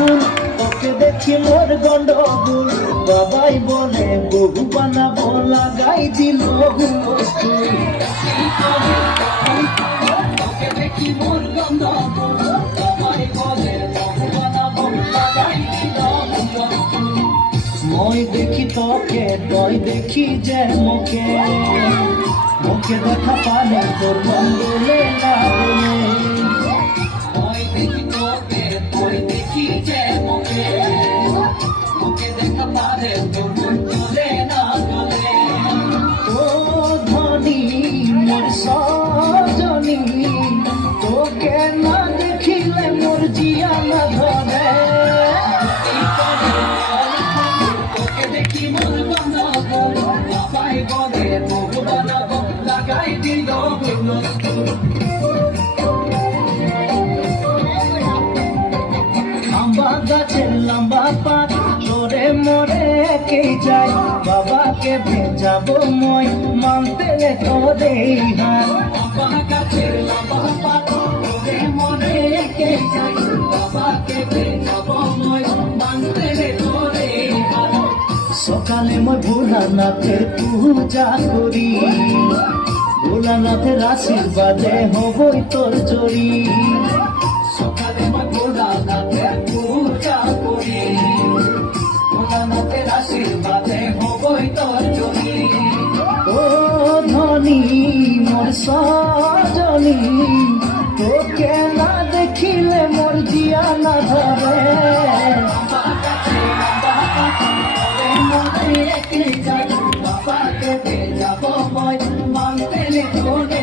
ফুল তোকে দেখি মোর গন্ডগোল বাবাই বলে বহু বানাবো লাগাই দিল হুলস্থুল তোকে দেখি মোর গন্ডগোল বাবাই বলে বহু বানাবো লাগাই দিল হুলস্থুল মই দেখি তোকে তই দেখি যে মোকে মোকে দেখা পালে তোর মন বলে না বলে মই দেখি তোকে তই দেখি যে মোকে মোকে দেখা পালে তোর মন বলে না বলে ও ধনী মোর সজনী তোকে না দেখিলে মোর জিয়া না ধরে তোকে দেখি মোর গন্ডগোল বাবাই বলে বহু বানাবো লাগাই দিল হুলস্থুল আম্বা গাছের লম্বা পাত তোরে মোরে একেই যায় বাবাকে ভেজাবো মই মানতে তোরে হাত আম্বা গাছের লম্বা পাত তোরে মোরে একেই যায় বাবাকে ভেজাবো মই মানতে তোরে হাত সকালে মই ভোলানাথের পূজা করি ভোলানাথের আশীর্বাদে হবই তোর জড়ি সকালে মই ভোলানাথের পূজা করি ভোলানাথের আশীর্বাদে হবই তোর জড়ি ও ধনী মোর সজনী তোকে না দেখিলে মোর জিয়া না ধরে বাবাকে ভেজাবো মই মানতে তোরে